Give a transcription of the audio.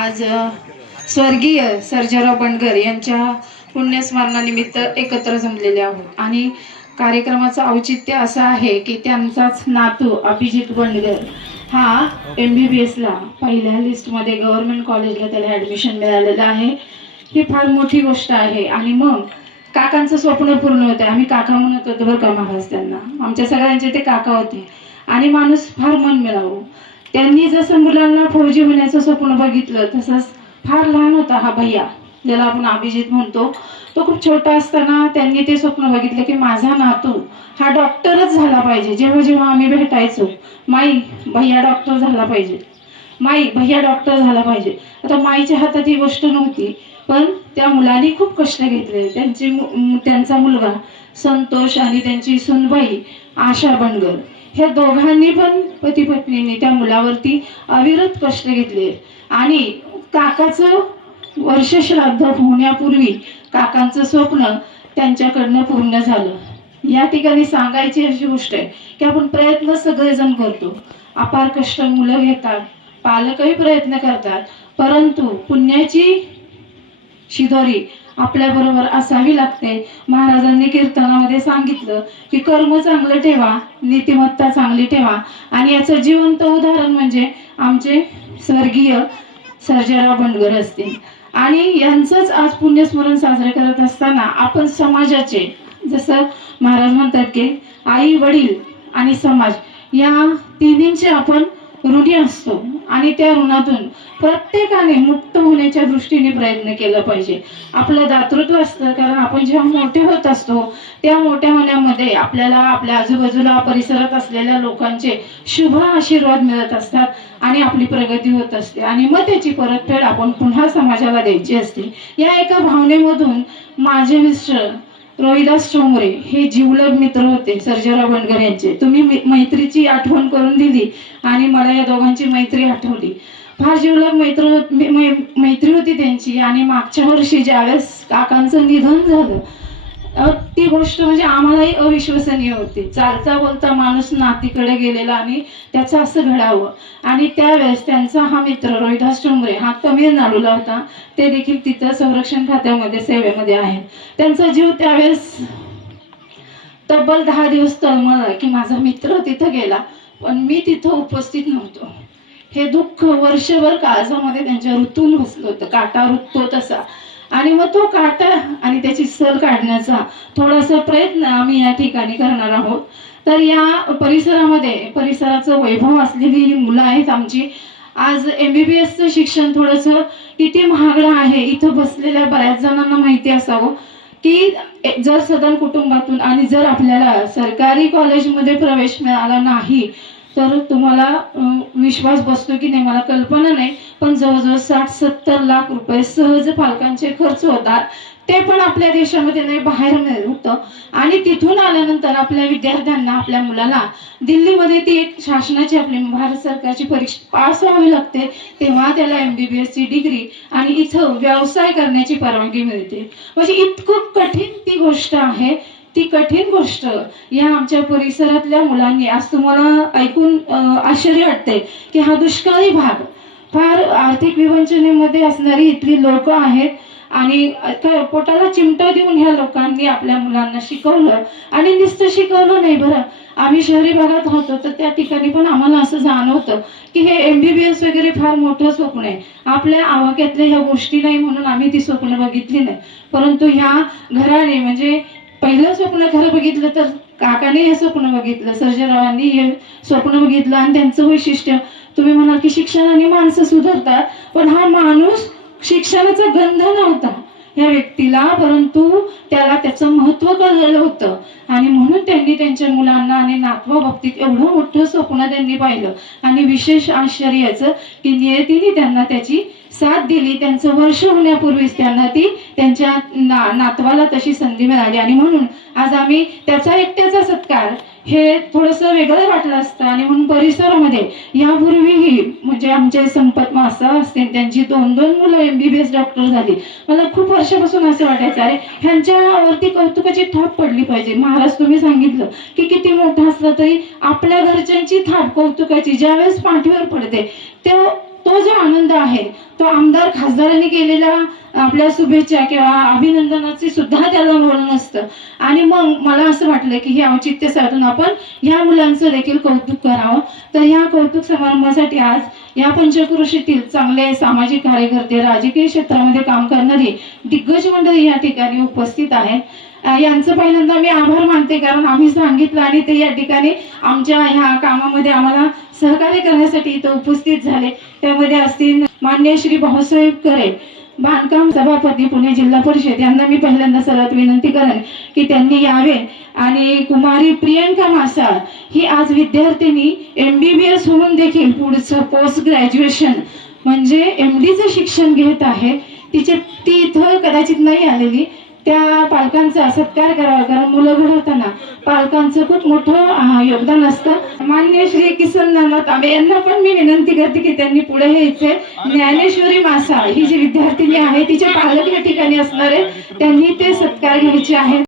आज स्वर्गीय सर्जराव बंडगर यांच्या पुण्यस्मरणानिमित्त एकत्र जमलेले आहोत. आणि कार्यक्रमाचं औचित्य असं आहे की त्यांचाच नातू अभिजित बंडगर हा एम बी बी एसला पहिल्या लिस्टमध्ये गव्हर्नमेंट कॉलेजला त्याला ॲडमिशन मिळालेलं आहे. ही फार मोठी गोष्ट आहे. आणि मग काकांचं स्वप्न पूर्ण होतं आम्ही काका म्हणत होतो बरं का महाराज त्यांना. आमच्या सगळ्यांचे ते काका होते. आणि माणूस फार मन मिळावं. त्यांनी जसं मुलांना फौजी होण्याचं स्वप्न बघितलं तसंच फार लहान होता हा भैया ज्याला आपण अभिजित म्हणतो. तो खूप छोटा असताना त्यांनी ते स्वप्न बघितलं की माझा नातू हा डॉक्टरच झाला पाहिजे. जेव्हा जेव्हा आम्ही भेटायचो माई भैया डॉक्टर झाला पाहिजे. माई भैया डॉक्टर झाला पाहिजे. आता माईच्या हातात ही गोष्ट नव्हती पण त्या मुलांनी खूप कष्ट घेतले. त्यांची त्यांचा मुलगा संतोष आणि त्यांची सुनबाई आशा बनगर ह्या दोघांनी पण पती पत्नीने त्या मुलावरती अविरत कष्ट घेतले. आणि काकाचं वर्ष श्राद्ध होण्यापूर्वी काकांचं स्वप्न त्यांच्याकडनं पूर्ण झालं. या ठिकाणी सांगायची अशी गोष्ट आहे की आपण प्रयत्न सगळेजण करतो. अपार कष्ट मुलं घेतात पालकही प्रयत्न करतात परंतु पुण्याची शिदोरी आपल्या बरोबर असावी लागते. महाराजांनी कीर्तनामध्ये सांगितलं की कर्म चांगलं ठेवा नीतिमत्ता चांगली ठेवा. आणि याचं जिवंत उदाहरण म्हणजे आमचे स्वर्गीय सर्जराव बंडगर असतील. आणि यांचंच आज पुण्यस्मरण साजरे करत असताना आपण समाजाचे जसं महाराज म्हणतात की आई वडील आणि समाज या तिन्हींचे आपण ऋणी असतो. आणि त्या ऋणातून प्रत्येकाने मुक्त होण्याच्या दृष्टीने प्रयत्न केला पाहिजे. आपलं दातृत्व असतं कारण आपण जेव्हा मोठे होत असतो त्या मोठ्या होण्यामध्ये आपल्याला आपल्या आजूबाजूला परिसरात असलेल्या लोकांचे शुभ आशीर्वाद मिळत असतात आणि आपली प्रगती होत असते. आणि मग त्याची परतफेड आपण पुन्हा समाजाला द्यायची असते. या एका भावनेमधून माझे मिस्टर रोहिदास चोंगरे हे जिवलग मित्र होते सर्जेराव बनगर यांचे. तुम्ही मैत्रीची आठवण करून दिली आणि मला या दोघांची मैत्री आठवली. फार जिवलग मैत्र मैत्री होती त्यांची आणि मागच्या वर्षी ज्यावेळेस काकांचं निधन झालं ती गोष्ट म्हणजे आम्हालाही अविश्वसनीय होती. चालता बोलता माणूस नातीकडे गेलेला आणि त्याचं असं घडावं. आणि त्यावेळेस त्यांचा हा मित्र रोहिदास चोंगरे हा तमिळनाडूला होता. ते देखील तिथं संरक्षण खात्यामध्ये सेवेमध्ये आहेत. त्यांचा जीव त्यावेळेस तब्बल दहा दिवस तळमळला की माझा मित्र तिथं गेला. पण मी तिथं उपस्थित नव्हतो. हे दुःख वर्षभर काळजामध्ये त्यांच्या ऋतून बसलं होतं. काटा ऋततो तसा. आणि मग तो काटा आणि त्याची सल काढण्याचा थोडासा प्रयत्न आम्ही या ठिकाणी करणार आहोत. तर या परिसरामध्ये परिसराचं वैभव असलेली ही मुलं आहेत आमची. आज एम बी बी एसचं शिक्षण थोडंसं किती महागडं आहे. इथं बसलेल्या बऱ्याच जणांना माहिती असावं की जर सदन कुटुंबातून आणि जर आपल्याला सरकारी कॉलेजमध्ये प्रवेश मिळाला नाही तर तुम्हाला विश्वास बसतो की नाही मला कल्पना नाही पण जवळजवळ साठ सत्तर लाख रुपये सहज पालकांचे खर्च होतात. ते पण आपल्या देशामध्ये नाही बाहेर होतं आणि तिथून आल्यानंतर आपल्या विद्यार्थ्यांना आपल्या मुलाला दिल्लीमध्ये ती एक शासनाची आपली भारत सरकारची परीक्षा पास व्हावी लागते तेव्हा त्याला एम बी बी एसची डिग्री आणि इथं व्यवसाय करण्याची परवानगी मिळते. म्हणजे इतकं कठीण ती गोष्ट आहे. ती कठीण गोष्ट या आमच्या परिसरातल्या मुलांनी. आज तुम्हाला ऐकून आश्चर्य वाटते की हा दुष्काळी भाग फार आर्थिक विवंचनेमध्ये असणारी इथली लोक आहेत आणि पोटाला चिमटा देऊन ह्या लोकांनी आपल्या मुलांना शिकवलं आणि नुसतं शिकवलं नाही बरं. आम्ही शहरी भागात राहतो तर त्या ठिकाणी पण आम्हाला असं जाणवतं की हे एम बी बी एस वगैरे फार मोठं स्वप्न आहे. आपल्या आवाक्यातल्या ह्या गोष्टी नाही म्हणून आम्ही ती स्वप्न बघितली नाही. परंतु ह्या घराने म्हणजे पहिलं स्वप्न खरं बघितलं तर काकाने हे स्वप्न बघितलं सर्जरावांनी हे स्वप्न बघितलं आणि त्यांचं वैशिष्ट्य. तुम्ही म्हणाल की शिक्षणाने माणसं सुधारतात पण हा माणूस शिक्षणाचा गंध नव्हता. या व्यक्तीला परंतु त्याला त्याचं महत्त्व कळलं होतं. आणि म्हणून त्यांनी त्यांच्या मुलांना आणि नातवा बाबतीत एवढं मोठं स्वप्न त्यांनी पाहिलं. आणि विशेष आश्चर्याचं की नियतीने त्यांना त्याची साथ दिली. त्यांचं वर्ष होण्यापूर्वीच त्यांना ती त्यांच्या ना नातवाला तशी संधी मिळाली. आणि म्हणून आज आम्ही त्याचा एकट्याचा सत्कार हे थोडंसं वेगळं वाटलं असतं. आणि म्हणून परिसरामध्ये यापूर्वीही म्हणजे आमचे संपत मासा असतील त्यांची दोन दोन मुलं M B B S doctor झाली. मला खूप वर्षापासून असं वाटायचं अरे ह्यांच्यावरती कौतुकाची थाप पडली पाहिजे. महाराज तुम्ही सांगितलं की किती मोठं असलं तरी आपल्या घरच्यांची थाप कौतुकाची ज्यावेळेस पाठीवर पडते त्या तो जो आनंद आहे तो आमदार खासदारांनी केलेला आपल्या शुभेच्छा किंवा अभिनंदनाचे सुद्धा त्याला मोल नसतं. आणि मग मला असं वाटलं की हे औचित्य साधून आपण या मुलांचं देखील कौतुक करावं. तर या कौतुक समारंभासाठी आज या पंचक्रोशीतील चांगले सामाजिक कार्यकर्ते राजकीय क्षेत्रामध्ये काम करणारी दिग्गज मंडळी या ठिकाणी उपस्थित आहेत. यांचं पहिल्यांदा मी आभार मानते कारण आम्ही सांगितलं आणि ते या ठिकाणी आमच्या ह्या कामामध्ये आम्हाला सहकार्य करण्यासाठी इथं उपस्थित झाले. त्यामध्ये असतील मान्य श्री भाऊसाहेब करे बांधकाम सभापती पुणे जिल्हा परिषद. यांना मी पहिल्यांदा सर्वात विनंती करेन की त्यांनी यावे. आणि कुमारी प्रियंका मासाळ ही आज विद्यार्थिनी एम बी बी एस होऊन देखील पुढचं पोस्ट ग्रॅज्युएशन म्हणजे एम डीचं शिक्षण घेत आहे. तिचे ती इथं कदाचित नाही आलेली. त्या पालकांचा सत्कार करावा. कारण मुलं घडवताना पालकांचं खूप मोठं योगदान असतं. मान्य श्री किसन नाना तांबे यांना पण मी विनंती करते की त्यांनी पुढे यायचे ज्ञानेश्वरी मासा ही जी विद्यार्थिनी आहे तिचे पालक या ठिकाणी असणारे त्यांनी ते सत्कार घ्यायचे आहेत.